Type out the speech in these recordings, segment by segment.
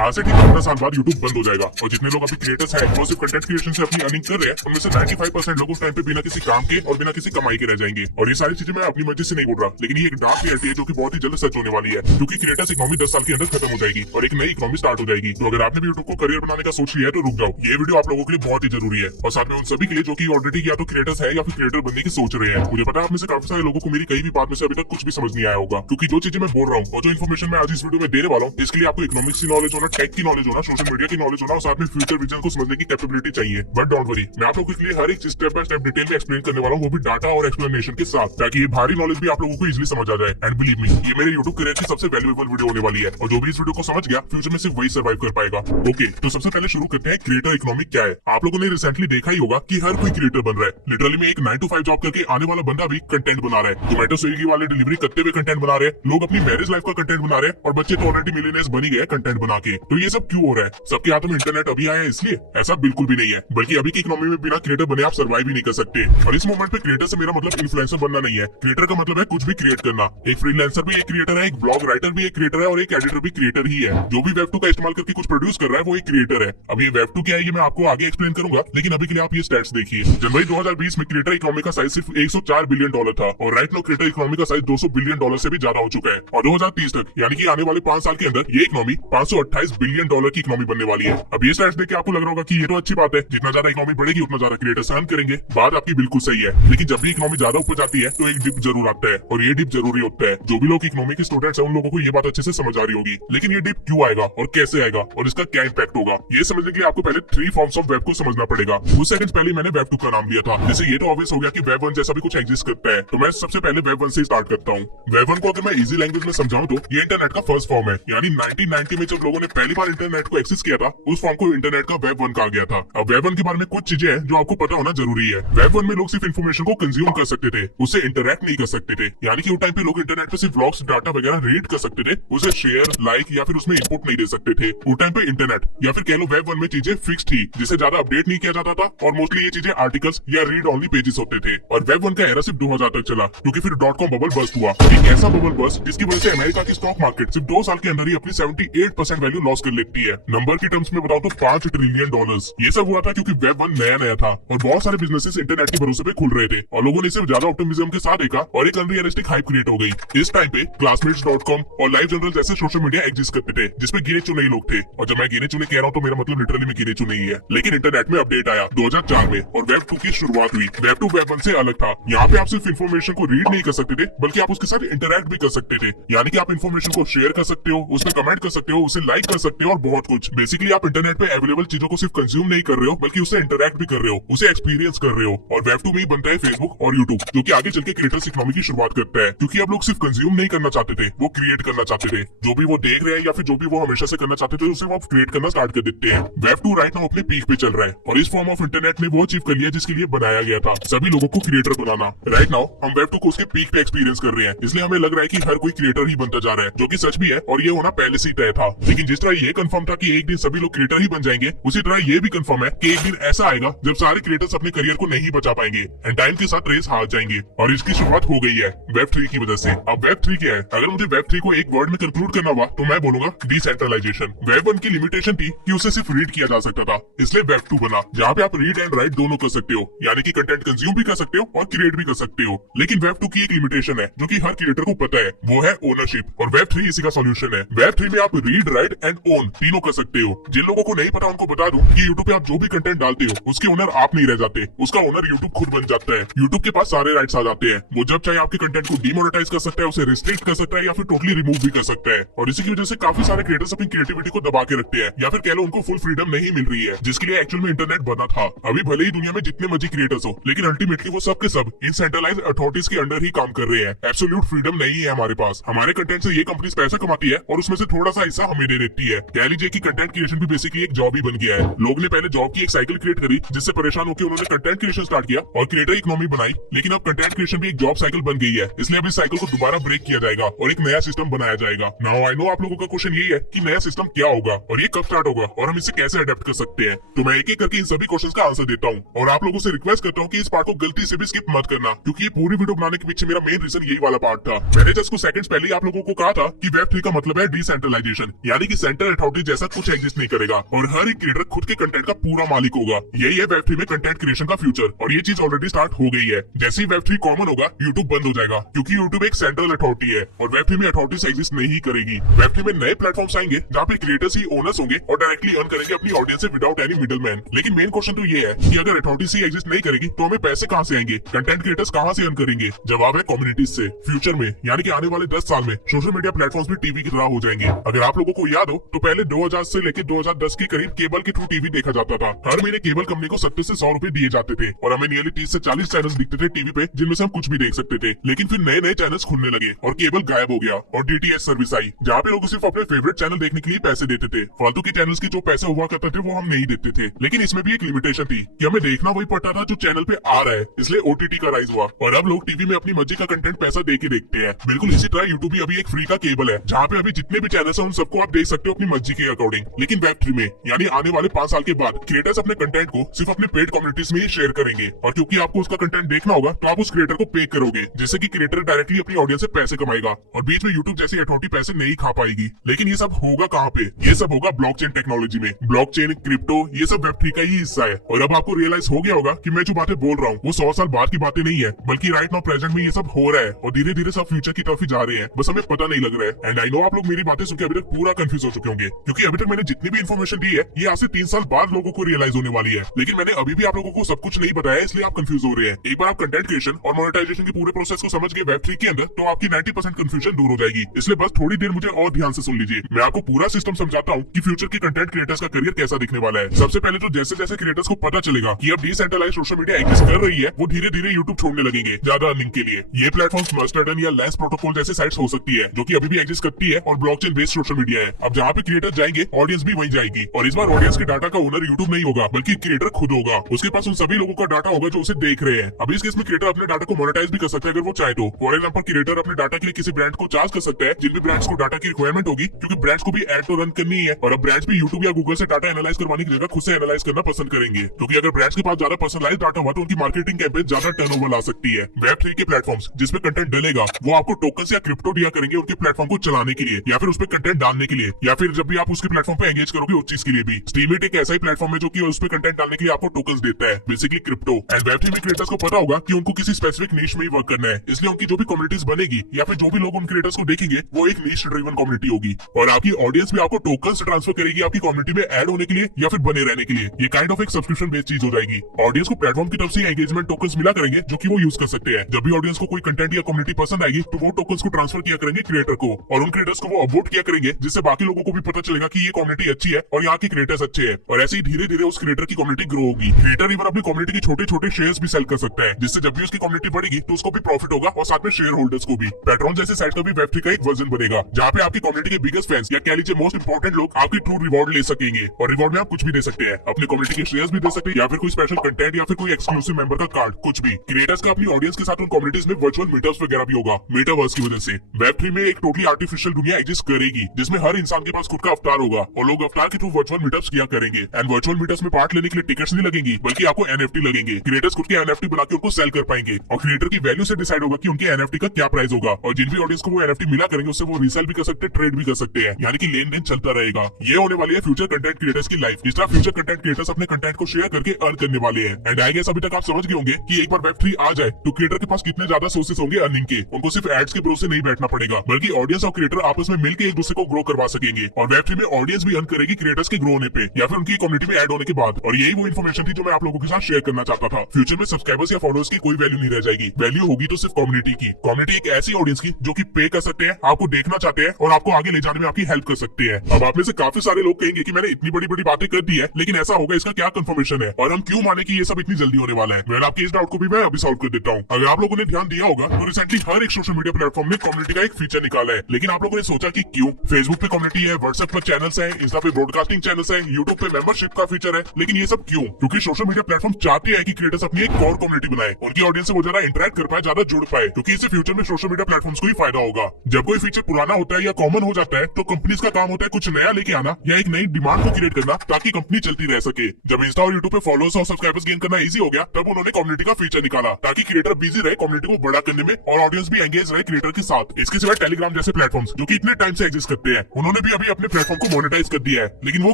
आज से ठीक 15 साल बाद यूट्यूब बंद हो जाएगा और जितने लोग अभी क्रिएटर्स हैं वो सिर्फ कंटेंट क्रिएशन से अपनी अर्निंग कर रहे हैं, उनमें से 95% लोग उस टाइम पे बिना किसी काम के और बिना किसी कमाई के रह जाएंगे। और ये सारी चीजें मैं अपनी मर्जी से नहीं बोल रहा, लेकिन ये एक डार्क रियलिटी है जो कि बहुत ही जल्द सच होने वाली है, क्योंकि क्रिएटर्स इकोनॉमी 10 साल के अंदर खत्म हो जाएगी और एक नई इकोनॉमी स्टार्ट हो जाएगी। तो अगर आपने भी यूट्यूब को करियर बनाने का सोच लिया है तो रुक जाओ, ये वीडियो आप लोगों के लिए बहुत ही जरूरी है और साथ में उन सभी के लिए जो कि ऑलरेडी या तो क्रिएटर्स है या फिर क्रिएटर बनने की सोच रहे हैं। मुझे पता है आप में से काफी सारे लोगों को मेरी कई भी बात में से अभी तक कुछ भी समझ नहीं आया होगा, क्योंकि जो चीजें मैं बोल रहा हूँ और जो इन्फॉर्मेशन मैं आज इस वीडियो में देने वाला हूँ इसके लिए आपको इकोनॉमिक्स की नॉलेज होना, टेक की नॉलेज होना, सोशल मीडिया की नॉलेज होना और साथ में फ्यूचर विजन को समझने की कैपेबिलिटी चाहिए। बट डोंट वरी, मैं आप लोगों के लिए हर एक चीज स्टेप बाय स्टेप डिटेल में एक्सप्लेन करने वाला हूँ, वो भी डाटा और एक्सप्लेनेशन के साथ, ताकि ये भारी नॉलेज भी आप लोगों को इजीली समझ आ जाए। एंड बिलीव मी, ये मेरे यूट्यूब करियर की सबसे वैल्यूएबल वीडियो होने वाली है और जो भी इस वीडियो को समझ गया फ्यूचर में सिर्फ वही सर्वाइव कर पाएगा। ओके, तो सबसे पहले शुरू करते हैं क्रिएटर इकोनॉमी क्या है। आप लोगों ने रिसेंटली देखा ही होगा कि हर कोई क्रिएटर बन रहा है। लिटरली में एक 9 to 5 जॉब करके आने वाला बंदा भी कंटेंट बना रहा है। जोमेटो स्विगी वाले डिलीवरी करते हुए कंटेंट बना रहे हैं, लोग अपनी मैरिज लाइफ का कंटेंट बना रहे हैं और बच्चे तो ऑलरेडी मिलियनेयर्स बन ही गए कंटेंट बना के। तो ये सब क्यों हो रहा है? सबके हाथों में इंटरनेट अभी आया है इसलिए? ऐसा बिल्कुल भी नहीं है, बल्कि अभी की इकोनॉमी में बिना क्रिएटर बने आप सर्वाइव भी नहीं कर सकते। और इस मोमेंट पे क्रिएटर से मेरा मतलब इन्फ्लुएंसर बनना नहीं है। क्रिएटर का मतलब है कुछ भी क्रिएट करना। एक फ्रीलांसर भी एक क्रिएटर है, एक ब्लॉग राइटर भी एक क्रिएटर है और एक एडिटर भी क्रिएटर ही है। जो भी वेब 2 का इस्तेमाल करके कुछ प्रोड्यूस कर रहा है वो एक क्रिएटर है। अब ये वेब 2 क्या है ये मैं आपको आगे एक्सप्लेन करूंगा, लेकिन अभी के लिए आप ये स्टैट्स देखिए। जनवरी 2020 में क्रिएटर इकोनॉमी का साइज सिर्फ 104 बिलियन डॉलर था और राइट नाउ क्रिएटर इकोनॉमी का साइज 200 बिलियन डॉलर से भी ज्यादा हो चुका है। और 2030 तक यानी कि आने वाले 5 साल के अंदर ये इकोनॉमी 528 बिलियन डॉलर की इकोनॉमी बनने वाली है। अब ये स्टैट्स देख के आपको लग रहा होगा कि ये तो अच्छी बात है, जितना ज्यादा इकोनॉमी बढ़ेगी उतना ज्यादा क्रिएटर्स अर्न करेंगे। बात आपकी बिल्कुल सही है, लेकिन जब भी इकोनॉमी ज्यादा ऊपर जाती है तो एक डिप जरूर आता है और ये डिप जरूरी होता है। जो भी लोग इकोनॉमी के स्टूडेंट्स हैं उन लोगों को ये बात अच्छे से समझ आ रही होगी, लेकिन ये डिप क्यों आएगा और कैसे आएगा और इसका क्या इम्पैक्ट होगा, ये समझने के लिए आपको पहले 3 फॉर्म्स ऑफ वेब को समझना पड़ेगा। कुछ सेकंड्स पहले मैंने वेब 2 का नाम लिया था, जैसे ये तो ऑब्वियस हो गया कि वेब 1 जैसा भी कुछ एग्जिस्ट करता है। तो मैं सबसे पहले वेब 1 से स्टार्ट करता हूँ। वेब 1 को अगर मैं इजी लैंग्वेज में समझाऊं तो ये इंटरनेट का फर्स्ट फॉर्म है, यानी 1990 में जब लोगों ने पहली बार इंटरनेट को एक्सेस किया था उस फॉर्म को इंटरनेट का वेब 1 कहा गया था। अब वेब 1 के बारे में कुछ चीजें हैं जो आपको पता होना जरूरी है। वेब 1 में लोग सिर्फ इन्फॉर्मेशन को कंज्यूम कर सकते थे, उससे इंटरैक्ट नहीं कर सकते थे। यानी कि उस टाइम पे लोग इंटरनेट पे सिर्फ व्लॉग्स, डाटा वगैरह रीड कर सकते थे, उसे शेयर, लाइक या फिर उसमें इनपुट नहीं दे सकते थे। उस टाइम पे इंटरनेट या फिर कह लो वेब 1 में चीजें फिक्स थी, जिसे ज्यादा अपडेट नहीं किया जाता था और मोस्टली ये चीजें आर्टिकल्स या रीड ओनली पेजेस होते थे। और वेब 1 का एरा सिर्फ 2000 तक चला, क्योंकि फिर .com बबल बस्ट हुआ। एक ऐसा बबल बस्ट जिसकी वजह से अमेरिका की स्टॉक मार्केट सिर्फ 2 साल के अंदर ही अपनी 78% वैल्यू लॉस कर लेती है। नंबर की टर्म्स में बताओ तो $5 ट्रिलियन। ये सब हुआ था क्योंकि वेब 1 नया था और बहुत सारे बिजनेसेस इंटरनेट के भरोसे पे खुल रहे थे और लोगों ने इसे ज्यादा ऑप्टिमिज्म के साथ देखा और एक अनरियलिस्टिक हाइप क्रिएट हो गई। इस टाइम पे classmates.com और लाइव जनरल जैसे सोशल मीडिया एग्जिस्ट करते थे, जिसमें गिने चुने ही लोग थे। और जब मैं गिने चुने कह रहा हूँ तो मेरा मतलब लिटरली में गिने चुने ही है। लेकिन इंटरनेट में अपडेट आया 2004 में और वेब 2 की शुरुआत हुई। वेब 2 वेब 1 से अलग था। यहाँ पे आप सिर्फ इन्फॉर्मेशन को रीड नहीं कर सकते थे, बल्कि आप उसके साथ इंटरैक्ट भी कर सकते थे। यानी कि आप इन्फॉर्मेशन को शेयर कर सकते हो, उसमें कमेंट कर सकते हो, उसे लाइक कर सकते हो और बहुत कुछ। बेसिकली आप इंटरनेट पे अवेलेबल चीजों को सिर्फ कंज्यूम नहीं कर रहे हो, बल्कि उससे इंटरैक्ट भी कर रहे हो, उसे एक्सपीरियंस कर रहे हो। और वेब 2 में ही बनता है फेसबुक और यूट्यूब, जो कि आगे चल के क्रिएटर्स इकोनॉमी की शुरुआत करता है। क्योंकि अब लोग सिर्फ कंज्यूम नहीं करना चाहते थे, वो क्रिएट करना चाहते थे। जो भी वो देख रहे हैं या फिर जो भी वो हमेशा से करना चाहते थे उसे वो क्रिएट करना स्टार्ट कर देते हैं। वेब 2 राइट नाउ अपने पीक पे चल रहा है और इस फॉर्म ऑफ इंटरनेट ने वो अचीव कर लिया जिसके लिए बनाया गया था, सभी लोगों को क्रिएटर बनाना। राइट नाउ हम वेब 2 को उसके पीक पे एक्सपीरियंस कर रहे हैं, इसलिए हमें लग रहा है कि हर कोई क्रिएटर ही बनता जा रहा है, जो कि सच भी है और ये होना पहले से ही तय था। लेकिन जिस तरह ये कंफर्म था कि एक दिन सभी लोग क्रिएटर ही बन जाएंगे, उसी तरह ये भी कंफर्म है कि एक दिन ऐसा आएगा जब सारे क्रिएटर्स अपने करियर को नहीं बचा पाएंगे एंड टाइम के साथ रेस हार जाएंगे। और इसकी शुरुआत हो गई है वेब 3 की वजह से। अब वेब 3 क्या है? अगर मुझे वेब 3 को एक वर्ड में कंक्लूड करना हुआ तो मैं बोलूंगा डिसेंट्रलाइजेशन। वेब 1 की लिमिटेशन थी कि उसे सिर्फ रीड किया जा सकता था, इसलिए वेब 2 बना, जहाँ पे आप रीड एंड राइट दोनों कर सकते हो, यानी कि कंटेंट कंज्यूम भी कर सकते हो और क्रिएट भी कर सकते हो। लेकिन वेब 2 की एक लिमिटेशन है जो कि हर क्रिएटर को पता है, वो है ओनरशिप। और वेब 3 इसी का सॉल्यूशन है। वेब 3 में आप रीड, राइट एंड ओन तीनों कर सकते हो। जिन लोगों को नहीं पता उनको बता दूं कि यूट्यूब पे आप जो भी कंटेंट डालते हो उसके ओनर आप नहीं रह जाते, उसका ओनर यूट्यूब खुद बन जाता है। यूट्यूब के पास सारे राइट्स आ जाते हैं, वो जब चाहे आपके कंटेंट को डीमोनेटाइज कर सकता है, उसे रिस्ट्रिक्ट कर सकता है या फिर टोटली रिमूव भी कर सकता है। और इसी की वजह से काफी सारे क्रिएटर्स अपनी क्रिएटिविटी को दबा के रखते हैं या फिर कह लो उनको फुल फ्रीडम नहीं मिल रही है, जिसके लिए एक्चुअल में इंटरनेट बना था। अभी भले ही दुनिया में जितने मर्जी क्रिएटर्स हो, लेकिन अल्टीमेटली वो सब के सब इन सेंट्रलाइज्ड अथॉरिटीज के अंडर ही काम कर रहे हैं। एब्सोल्यूट फ्रीडम नहीं है हमारे पास। हमारे कंटेंट से ये कंपनीज पैसा कमाती है और उसमें से थोड़ा सा हिस्सा हमें दे देती है। कह लीजिए कि कंटेंट क्रिएशन भी बेसिकली एक जॉब ही बन गया है। लोग ने पहले जॉब की एक साइकिल क्रिएट करी, जिससे परेशान होकर उन्होंने कंटेंट क्रिएशन स्टार्ट किया और क्रिएटर इकोनॉमी बनाई। लेकिन अब कंटेंट क्रिएशन भी एक जॉब साइकिल बन गई है, इसलिए अब इस साइकिल को दोबारा ब्रेक किया जाएगा और एक नया सिस्टम बनाया जाएगा। नाउ आई नो आप लोगों का क्वेश्चन यही है कि नया सिस्टम क्या होगा और ये कब स्टार्ट होगा और हम इसे कैसे अडेप्ट कर सकते हैं। तो मैं एक एक करके इन सभी क्वेश्चंस का आंसर देता हूँ और आप लोगों से रिक्वेस्ट करता हूँ कि इस पार्ट को गलती से भी स्किप मत करना, क्योंकि ये पूरी वीडियो बनाने के पीछे मेरा मेन रीजन यही वाला पार्ट था। मैंने जस्ट कुछ सेकंड्स पहले आप लोगों को कहा था कि वेब 3 का मतलब है डिसेंट्रलाइजेशन, यानी कि सेंट्रल अथॉरिटी जैसा कुछ एग्जिस्ट नहीं करेगा और हर एक क्रिएटर खुद के कंटेंट का पूरा मालिक होगा। यही है Web3 में कंटेंट क्रिएशन का फ्यूचर और ये चीज ऑलरेडी स्टार्ट हो गई है। जैसे ही Web3 कॉमन होगा यूट्यूब बंद हो जाएगा क्योंकि यूट्यूब एक सेंट्रल अथॉरिटी है और Web3 में अथॉरिटीज एग्जिस्ट नहीं करेगी। Web3 में नए प्लेटफॉर्म्स आएंगे जहाँ पे क्रिएटर्स ही ओनर्स होंगे और डायरेक्टली अर्न करेंगे अपनी ऑडियंस से विदाउट एनी मिडलमैन। लेकिन मेन क्वेश्चन तो ये है कि अगर अथॉरिटीज ही एग्जिस्ट नहीं करेगी तो हमें पैसे कहाँ से आएंगे, कंटेंट क्रिएटर्स कहाँ से अर्न करेंगे? जवाब है कम्युनिटीज से। फ्यूचर में यानी कि आने वाले 10 साल में सोशल मीडिया प्लेटफॉर्म्स भी टीवी की तरह हो जाएंगे। अगर आप लोगों को याद हो तो पहले 2000 से लेकर 2010 के करीब केबल के थ्रू टीवी देखा जाता था। हर महीने केबल कंपनी को 70 से 100 रुपए दिए जाते थे और हमें नियरली 30 से 40 चैनल्स दिखते थे टीवी पे जिनमें से हम कुछ भी देख सकते थे। लेकिन फिर नए नए चैनल्स खुलने लगे और केबल गायब हो गया और डीटीएच सर्विस आई जहाँ पे लोग सिर्फ अपने फेवरेट चैनल देखने के लिए पैसे देते थे। फालतू के चैनल्स के जो पैसे हुआ करते थे वो हम नहीं देते थे। लेकिन इसमें भी एक लिमिटेशन थी कि हमें देखना वही पड़ता था जो चैनल पे आ रहा है, इसलिए ओटीटी का राइज हुआ और अब लोग टीवी में अपनी मर्जी का कंटेंट पैसा दे के देखते हैं। बिल्कुल इसी तरह यूट्यूब भी अभी एक फ्री का केबल है जहाँ पे अभी जितने भी चैनल्स हैं उन सबको आप देख सकते हो अपनी मर्जी के अकॉर्डिंग। लेकिन Web3 में यानी आने वाले 5 साल के बाद क्रिएटर्स अपने कंटेंट को सिर्फ अपने पेड कम्युनिटीज में ही शेयर करेंगे और क्योंकि आपको उसका कंटेंट देखना होगा तो आप उस क्रिएटर को पे करोगे जिससे कि क्रिएटर डायरेक्टली अपनी ऑडियंस से पैसे कमाएगा और बीच में यूट्यूब जैसी अथॉरिटी पैसे नहीं खा पाएगी। लेकिन ये सब होगा कहाँ पे? ये सब होगा ब्लॉकचेन टेक्नोलॉजी में। ब्लॉकचेन, क्रिप्टो, ये सब Web3 का ही हिस्सा है और अब आपको रियलाइज हो गया होगा कि मैं जो बातें बोल रहा हूँ वो 100 साल बाद की बातें नहीं है बल्कि राइट नाउ प्रेजेंट में ये सब हो रहा है और धीरे धीरे सब फ्यूचर की तरफ ही जा रहे हैं, बस हमें पता नहीं लग रहा है। एंड आई नो आप लोग मेरी बातें सुनकर अभी तक पूरा कंफ्यूज हो चुके होंगे क्योंकि अभी तक मैंने जितनी भी इन्फॉर्मेशन दी है ये आज से 3 साल बाद लोगों को रियलाइज होने वाली है। लेकिन मैंने अभी भी आप लोगों को सब कुछ नहीं बताया इसलिए आप कंफ्यूज हो रहे हैं। एक बार आप कंटेंट क्रिएशन और मोनेटाइजेशन के पूरे प्रोसेस को समझ गए Web3 के अंदर तो आपकी 90% कंफ्यूजन दूर हो जाएगी। इसलिए बस थोड़ी देर मुझे और ध्यान से सुन लीजिए। मैं आपको पूरा सिस्टम समझाता हूँ कि फ्यूचर के कंटेंट क्रिएटर्स का करियर कैसा दिखने वाला है। सबसे पहले तो जैसे जैसे क्रिएटर्स को पता चलेगा कि अब डिसेंट्रलाइज्ड सोशल मीडिया एग्जिस्ट कर रही है वो धीरे धीरे यूट्यूब छोड़ने लगेंगे ज्यादा अर्निंग के लिए। ये प्लेटफॉर्म्स मस्टर्डन या लेंस प्रोटोकॉल जैसे साइट्स हो सकती है जो कि अभी भी एग्जिस्ट करती है और ब्लॉकचेन बेस्ड सोशल मीडिया है। अब जहाँ पे क्रिएटर जाएंगे ऑडियंस भी वहीं जाएगी और इस बार ऑडियंस के डाटा का ओनर यूट्यूब नहीं होगा बल्कि क्रिएटर खुद होगा। उसके पास उन सभी लोगों का डाटा होगा जो उसे देख रहे हैं। अब इस केस में क्रिएटर अपने डाटा को मोनेटाइज भी कर सकता है अगर वो चाहे तो। फॉर एग्जांपल क्रिएटर अपने डाटा के लिए किसी ब्रांड को चार्ज कर सकता है जिन भी ब्रांड्स को डाटा की रिक्वायरमेंट होगी क्योंकि ब्रांड्स को भी एड तो रन करनी है और अब ब्रांड्स भी यूट्यूब या गूगल से डाटा एनालाइज करवाने की जगह खुद से एनालाइज करना पसंद करेंगे क्योंकि अगर ब्रांड्स के पास ज्यादा पर्सनलाइज डाटा हुआ तो उनकी मार्केटिंग कैंपेन ज्यादा टर्नओवर ला सकती है। Web3 के प्लेटफॉर्म्स जिसमें कंटेंट डलेगा वो आपको टोकन्स या क्रिप्टो दिया करेंगे उनके प्लेटफॉर्म को चलाने के लिए या फिर उस पर कंटेंट डालने के लिए या फिर जब भी आप उसके प्लेटफॉर्म पे एंगेज करोगे उस चीज के लिए भी। स्टीमेट एक ऐसा ही प्लेटफॉर्म है जो कि उस पर कंटेंट डालने के लिए आपको टोकन्स देता है, बेसिकली क्रिप्टो। एंड Web3 में क्रिएटर्स को पता होगा कि उनको किसी स्पेसिफिक नीश में ही वर्क करना है, इसलिए उनकी जो भी कम्युनिटीज बनेगी या फिर जो भी लोग उन क्रिएटर्स को देखेंगे वो एक नीश ड्रिवन कम्युनिटी होगी और आपकी ऑडियंस भी आपको टोकन्स ट्रांसफर करेगी आपकी कम्युनिटी में ऐड होने के लिए या फिर बने रहने के लिए। ये काइंड ऑफ एक सब्सक्रिप्शन बेस्ड चीज हो जाएगी। ऑडियंस को प्लेटफॉर्म की तरफ से एंगेजमेंट टोकन्स मिला करेंगे जो कि वो यूज कर सकते हैं। जब भी ऑडियंस को कोई कंटेंट या कम्युनिटी पसंद आएगी तो वो टोकन्स को ट्रांसफर किया करेंगे क्रिएटर को और उन क्रिएटर्स को वो अपवोट किया करेंगे जिससे बाकी लोगों को भी पता चलेगा कि ये कम्युनिटी अच्छी है और यहाँ के क्रिएटर्स अच्छे हैं और ऐसे ही धीरे धीरे उस क्रिएटर की कम्युनिटी ग्रो होगी। क्रिएटर इवन अपनी कम्युनिटी के छोटे छोटे शेयर्स भी सेल कर सकता है जिससे जब भी उसकी कम्युनिटी बढ़ेगी तो उसको भी प्रॉफिट होगा और साथ में शेयर होल्डर्स को भी। पैट्रॉन जैसे साइट का भी Web3 का एक वर्जन बनेगा जहाँ पे आपकी कम्युनिटी के बिगेस्ट फैंस या कह लीजिए मोस्ट इंपोर्टेंट लोग आपकी ट्रू रिवॉर्ड ले सकेंगे और रिवॉर्ड में आप कुछ भी दे सकते हैं, अपनी कम्युनिटी के शेयर्स भी दे सकते हैं या फिर कोई स्पेशल कंटेंट या फिर कोई एक्सक्लूसिव मेंबर का कार्ड, कुछ भी। क्रिएटर्स का अपनी ऑडियंस के साथ उन कम्युनिटीज में वर्चुअल मीटअप्स वगैरह भी होगा मेटावर्स की वजह से। Web3 में एक टोटली आर्टिफिशियल दुनिया एग्जिस्ट करेगी जिसमें हर इंसान के पास खुद का अवतार होगा और लोग अवतार के थ्रू वर्चुअल मीटअप्स किया करेंगे। एंड वर्चुअल मीटअप्स में पार्ट लेने के लिए टिकट्स नहीं लगेंगी बल्कि आपको NFT लगेंगे। क्रिएटर्स खुद के NFT बना के उनको सेल कर पाएंगे और क्रिएटर की वैल्यू से डिसाइड होगा कि उनके NFT का क्या प्राइस होगा और जिन भी ऑडियंस को वो NFT मिला करेंगे उससे वो रीसेल भी कर सकते हैं, ट्रेड भी कर सकते हैं, यानी कि लेन देन चलता रहेगा। ये होने वाली है फ्यूचर कंटेंट क्रिएटर्स की लाइफ। जिस तरह फ्यूचर कंटेंट क्रिएटर्स अपने कंटेंट को शेयर करके अर्न करने वाले हैं। एंड आई गेस अभी तक आप समझ गए होंगे कि एक बार Web3 आ जाए तो क्रिएटर के पास कितने ज्यादा सोर्सेस होंगे अर्निंग के। उनको सिर्फ एड्स के भरोसे नहीं बैठना पड़ेगा बल्कि ऑडियंस और क्रिएटर आपस में मिलकर एक दूसरे को ग्रो करवा सकेंगे और Web3 में ऑडियंस भी अर्न करेगी क्रिएटर्स के ग्रो होने पे या फिर उनकी कम्युनिटी में ऐड होने के बाद। और यही वो इन्फॉर्मेशन थी जो मैं आप लोगों के साथ शेयर करना चाहता था। फ्यूचर में सब्सक्राइबर्स या फॉलोअर्स की कोई वैल्यू नहीं रह जाएगी, वैल्यू होगी तो सिर्फ कम्युनिटी की। कम्युनिटी एक ऐसी ऑडियंस की जो कि पे कर सकते हैं, आपको देखना चाहते हैं और आपको आगे ले जाने में आपकी हेल्प कर सकते हैं। अब आप में से काफी सारे लोग कहेंगे कि मैंने इतनी बड़ी बड़ी बातें कर दी है लेकिन ऐसा होगा इसका क्या कंफर्मेशन है और हम क्यों माने कि ये सब इतनी जल्दी होने वाला है। वेल आपके इस डाउट को भी मैं अभी सॉल्व कर देता हूँ। अगर आप लोगों ने ध्यान दिया होगा तो रिसेंटली हर एक सोशल मीडिया प्लेटफॉर्म ने कम्युनिटी का एक फीचर निकाला है, लेकिन आप लोगों ने सोचा कि क्यों। फेसबुक पे कम्युनिटी है, व्हाट्सएप पर चैनल्स है, इंस्टा पे ब्रॉडकास्टिंग चैनल्स है, यूट्यूब पे मेंबरशिप का फीचर है, लेकिन ये सब क्यों? क्योंकि सोशल मीडिया प्लेटफॉर्म चाहते हैं कि क्रिएटर्स अपनी एक कोर कम्युनिटी बनाए, उनकी ऑडियंस से वो ज्यादा इंटरेक्ट कर पाए, ज्यादा जुड़ पाए, क्योंकि इससे फ्यूचर में सोशल मीडिया प्लेटफॉर्म्स को ही फायदा होगा। जब कोई फीचर पुराना होता है या कॉमन हो जाता है तो कंपनीज का काम होता है कुछ नया लेके आना या एक नई डिमांड को क्रिएट करना ताकि कंपनी चलती रह सके। जब इंस्टा और यूट्यूब पे फॉलोअर्स और सब्सक्राइबर्स गेन करना इजी हो गया तब उन्होंने कम्युनिटी का फीचर निकाला ताकि क्रिएटर बिजी रहे कम्युनिटी को बड़ा करने में और ऑडियंस भी एंगेज रहे क्रिएटर के साथ। इसके सिवाय टेलीग्राम जैसे प्लेटफॉर्म्स जो कि इतने टाइम से एग्जिस्ट करते हैं, उन्होंने भी अभी अपने प्लेटफॉर्म को मोनेटाइज कर दिया है, लेकिन वो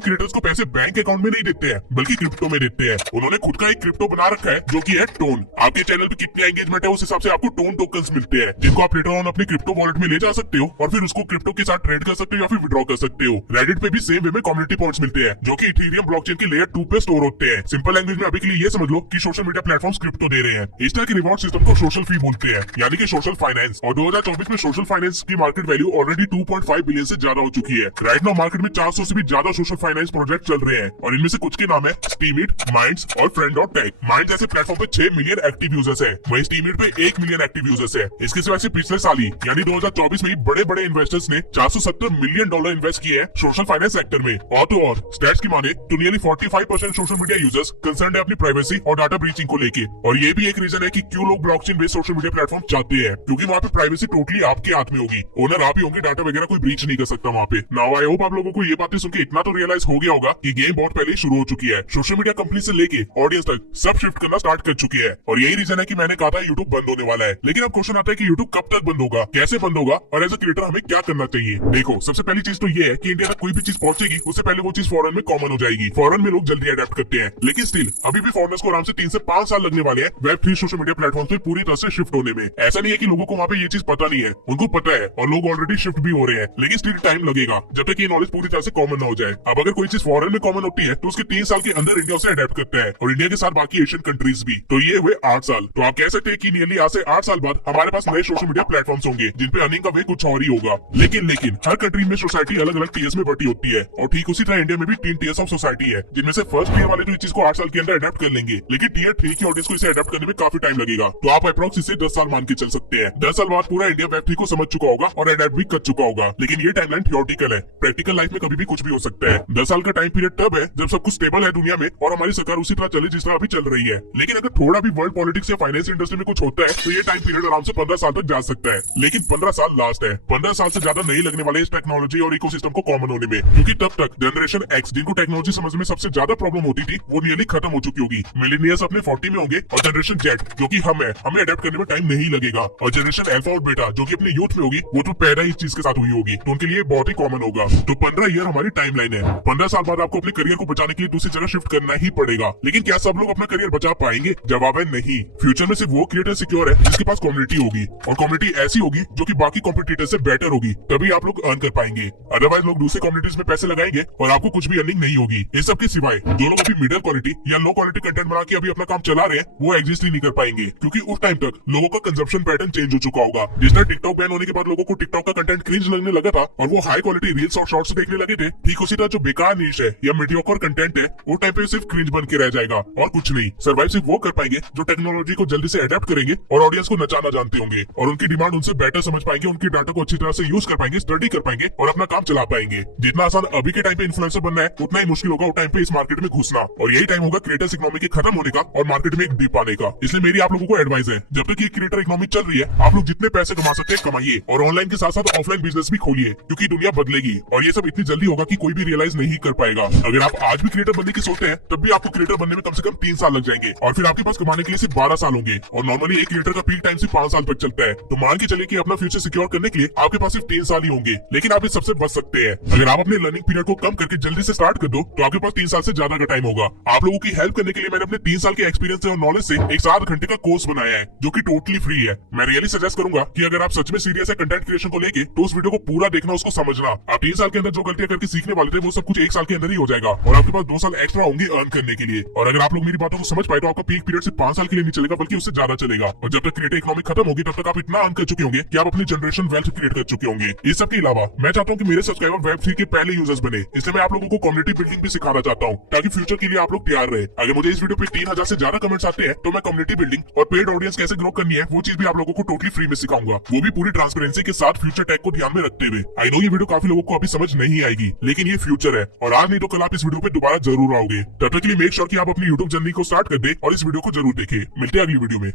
क्रिएटर्स को पैसे बैंक अकाउंट में नहीं देते हैं बल्कि क्रिप्टो में देते हैं। उन्होंने खुद का एक क्रिप्टो बना रखा है जो कि है टोन। आपके चैनल पे कितनी एंगेजमेंट है उस हिसाब से आपको टोन टोकन्स मिलते हैं, जिनको आप लेटर ऑन अपने क्रिप्टो वॉलेट में ले जा सकते हो और फिर उसको क्रिप्टो के साथ ट्रेड कर सकते हो या फिर विड्रॉ कर सकते हो। रेडिट पे भी सेम वे में कम्युनिटी पॉइंट्स मिलते हैं जो कि इथेरियम ब्लॉकचेन की लेयर 2 पे स्टोर होते हैं। सिंपल लैंग्वेज में अभी के लिए ये समझ लो कि सोशल मीडिया प्लेटफॉर्म्स क्रिप्टो दे रहे हैं। इस तरह के रिवॉर्ड सिस्टम को सोशल फी बोलते हैं, यानी कि सोशल फाइनेंस। और 2024 में सोशल फाइनेंस की मार्केट वैल्यू ऑलरेडी 2.5 बिलियन से ज्यादा हो चुकी है। राइट नाउ मार्केट में 400 से भी ज्यादा सोशल फाइनेंस प्रोजेक्ट चल रहे हैं और इनमें से कुछ के नाम है स्टीमिट, माइंड्स और फ्रेंड.टेक। माइंड जैसे प्लेटफॉर्म पे 6 मिलियन एक्टिव यूजर्स है, वहीं स्टीमिट पे 1 मिलियन एक्टिव यूजर्स है। इसके सिवा से पिछले साल ही यानी 2024 में ही बड़े बड़े इन्वेस्टर्स ने $470 मिलियन इन्वेस्ट किए हैं सोशल फाइनेंस सेक्टर में। और तो और स्टैट्स की माने तो nearly 45% social media users concern है अपनी प्राइवेसी और डाटा ब्रीचिंग को लेके। और ये भी एक रीजन है कि क्यों लोग blockchain based social media platform चाहते हैं, क्योंकि वहाँ पे प्राइवेसी टोटली आपके हाथ में होगी। ओनर आप ही होंगे, डाटा वगैरह कोई ब्रीच नहीं कर सकता वहाँ पे। नाउ आई होप आप लोगों को ये बातें सुन के इतना तो रियलाइज हो गया होगा कि गेम बहुत पहले ही शुरू हो चुकी है। सोशल मीडिया कंपनी से लेके ऑडियंस तक सब शिफ्ट करना स्टार्ट कर चुके हैं और यही रीजन है कि मैंने कहा था यूट्यूब बंद होने वाला है। लेकिन अब क्वेश्चन आता है कि यूट्यूब कब तक बंद होगा, कैसे बंद होगा और एज अ क्रिएटर हमें क्या करना चाहिए। देखो, सबसे पहली चीज तो ये है कि इंडिया तक कोई भी चीज पहुंचेगी उससे पहले वो चीज फॉरेन में कॉमन हो जाएगी। फॉरेन में लोग जल्दी अडेप्ट करते हैं, लेकिन स्टिल अभी भी फॉरेनर्स को आराम से 3 से 5 साल लगने वाले हैं वेब 3 सोशल मीडिया प्लेटफॉर्म पे पूरी तरह से शिफ्ट होने में। ऐसा नहीं है कि लोगों को वहाँ पे ये चीज पता नहीं है, उनको पता है और लोग ऑलरेडी शिफ्ट भी हो रहे हैं, लेकिन स्टिल टाइम लगेगा जब तक ये नॉलेज पूरी तरह से कॉमन ना हो जाए। अब अगर कोई चीज फॉरेन में कॉमन होती है तो उसके 3 साल के अंदर इंडिया उसे अडेप्ट करता है और इंडिया के साथ बाकी एशियन कंट्रीज भी। तो ये हुए 8 साल। तो आप कह सकते हैं कि नियरली आज से 8 साल बाद हमारे पास नए सोशल मीडिया प्लेटफॉर्म्स होंगे जिनपे अर्निंग का वे कुछ और ही होगा। लेकिन हर कंट्री में सोसाइटी अलग अलग टीयर्स में बटी होती है और ठीक उसी तरह इंडिया में भी 3 टीयर्स ऑफ सोसाइटी है, जिनमें से फर्स्ट टीयर वाले तो इस चीज को 8 साल के अंदर अडेप्ट कर लेंगे, लेकिन टीयर 3 की ऑडियंस को इसे अडेप्ट करने में काफी टाइम लगेगा। तो आप अप्रॉक्स इसे 10 साल मान के चल सकते हैं। 10 साल बाद पूरा इंडिया वेब 3 को समझ चुका होगा और अडेप्ट भी कर चुका होगा। लेकिन ये टाइमलाइन थियोरेटिकल है, प्रैक्टिकल लाइफ में कभी भी कुछ भी हो सकता है। 10 साल का टाइम पीरियड तब है जब सब कुछ स्टेबल है दुनिया में और हमारी सरकार उसी तरह चले जिस तरह अभी चल रही है। लेकिन अगर थोड़ा भी वर्ल्ड पॉलिटिक्स या फाइनेंस इंडस्ट्री में कुछ होता है तो ये टाइम पीरियड आराम से 15 साल तक जा सकता है। लेकिन 15 साल लास्ट है, 15 साल से ज्यादा नहीं लगने वाले इस टेक्नोलॉजी और इकोसिस्टम को कॉमन होने में, क्योंकि तब तक जनरेशन एक्स जिनको टेक्नोलॉजी समझने में सबसे ज्यादा प्रॉब्लम होती थी वो नियरली खत्म हो चुकी होगी। मिलेनियर्स अपने 40 में होंगे और जनरेशन जेड जो कि हम है, हमें अडेप्ट करने में टाइम नहीं लगेगा। और जनरेशन अल्फा और बीटा जो कि अपने यूथ में होगी वो तो पैदा इस चीज के साथ हुई होगी, तो उनके लिए बहुत ही कॉमन होगा। तो 15 ईयर हमारी टाइमलाइन है। 15 साल बाद आपको अपने करियर को बचाने के लिए दूसरी जगह शिफ्ट करना ही पड़ेगा। लेकिन क्या सब लोग अपना करियर बचा पाएंगे? जवाब है नहीं। फ्यूचर में सिर्फ वो क्रिएटर सिक्योर है जिसके पास कम्युनिटी होगी और कम्युनिटी ऐसी होगी जो कि बाकी कॉम्पिटिटर से बेटर होगी, तभी आप लोग अर्न कर पाएंगे। अदरवाइज लोग दूसरे कम्युनिटीज में पैसे लगाएंगे और आपको कुछ भी अर्निंग नहीं होगी। इस सब के सिवाय जो लोग अभी मिडिल क्वालिटी या लो क्वालिटी कंटेंट बना के अभी अपना काम चला रहे हैं वो एग्जिस्ट ही नहीं कर पाएंगे, क्योंकि उस टाइम तक लोगों का कंजप्शन पैटर्न चेंज हो चुका होगा। जिस तरह टिकटॉक बैन होने के बाद लोगों को टिकटॉक का कंटेंट क्रिंज लगने लगा था और वो हाई क्वालिटी रील्स और शॉर्ट्स देखने लगे थे, ठीक उसी तरह जो बेकार नीश है या मीडियोकर कंटेंट है वो टाइम पे सिर्फ क्रिंज बन के रह जाएगा और कुछ नहीं। सर्वाइव सिर्फ वो कर पाएंगे जो टेक्नोलॉजी को जल्दी से अडेप्ट करेंगे और ऑडियंस को नचाना जानते होंगे और उनकी डिमांड उनसे बेटर समझ पाएंगे, उनकी डाटा को अच्छी तरह से यूज कर पाएंगे, स्टडी कर पाएंगे और अपना काम चला पाएंगे। जितना आसान अभी के टाइम पे इन्फ्लुएंसर बनना है उतना ही मुश्किल होगा उस टाइम पे इस मार्केट में घुसना, और यही टाइम होगा क्रिएटर्स इकोनॉमी के खत्म होने का और मार्केट में एक डिप आने का। इसलिए मेरी आप लोगों को एडवाइस है, जब तक ये क्रिएटर इकोनॉमी चल रही है आप लोग जितने पैसे कमा सकते हैं कमाइए और ऑनलाइन के साथ साथ ऑफलाइन बिजनेस भी खोलिए, क्योंकि दुनिया बदलेगी और ये सब इतनी जल्दी होगा कि कोई भी रियलाइज नहीं कर पाएगा। अगर आप आज भी क्रिएटर बनने की सोचते हैं तब भी आपको क्रिएटर बनने में कम से कम 3 साल लग जाएंगे और फिर आपके पास कमाने के लिए सिर्फ 12 साल होंगे और नॉर्मली एक क्रिएटर का पीक टाइम सिर्फ 5 साल तक चलता है। तो मान के चलिए कि अपना फ्यूचर सिक्योर करने के लिए आपके पास सिर्फ 3 साल ही होंगे, लेकिन आप इस सबसे बच सकते हैं। अगर आप अपने लर्निंग पीरियड को कम करके जल्दी से स्टार्ट कर दो तो आपके पास 3 साल से ज्यादा का टाइम होगा। आप लोगों की हेल्प करने के लिए मैंने अपने 3 साल के एक्सपीरियंस और नॉलेज से एक 7 घंटे का कोर्स बनाया है जो कि टोटली फ्री है। मैं रियली सजेस्ट करूंगा कि अगर आप सच में सीरियस है कंटेंट क्रिएशन को लेके तो उस वीडियो को पूरा देखना, उसको समझना। आप 3 साल के अंदर जो गलतियां करके सीखने वाले थे वो सब कुछ 1 साल के अंदर ही हो जाएगा और आपके पास 2 साल एक्स्ट्रा होंगे अर्न करने के लिए। और अगर आप लोग मेरी बातों को समझ पाए तो आपका पीक पीरियड सिर्फ 5 साल के लिए नहीं चलेगा बल्कि उससे ज्यादा चलेगा। और जब तक क्रिएटर इकोनॉमी खत्म होगी तब तक आप इतना अर्न कर चुके होंगे कि आप अपनी जनरेशन वेल्थ क्रिएट कर चुके होंगे। इस सब के अलावा मैं चाहता हूँ कि मेरे सब्सक्राइबर वेब 3 के पहले यूजर्स बने, इसलिए मैं आप लोगों को कम्युनिटी बिल्डिंग भी सिखाना चाहता हूँ ताकि फ्यूचर के लिए आप लोग तैयार रहे। अगर मुझे इस वीडियो पे 3000 से ज्यादा कमेंट्स आते हैं तो मैं कम्युनिटी बिल्डिंग और पेड ऑडियंस कैसे ग्रो करनी है वो चीज भी आप लोगों को टोटली फ्री में सिखाऊंगा, वो भी पूरी ट्रांसपेरेंसी के साथ फ्यूचर टेक को ध्यान में रखते हुए। आई नो ये वीडियो काफी लोगों को अभी समझ नहीं आएगी, लेकिन ये फ्यूचर है और आज नहीं तो कल आप इस वीडियो पे दोबारा जरूर आओगे। तब तक के लिए मेक श्योर कि आप अपनी यूट्यूब जर्नी को स्टार्ट कर दे और इस वीडियो को जरूर देखें। मिलते हैं अगली वीडियो में।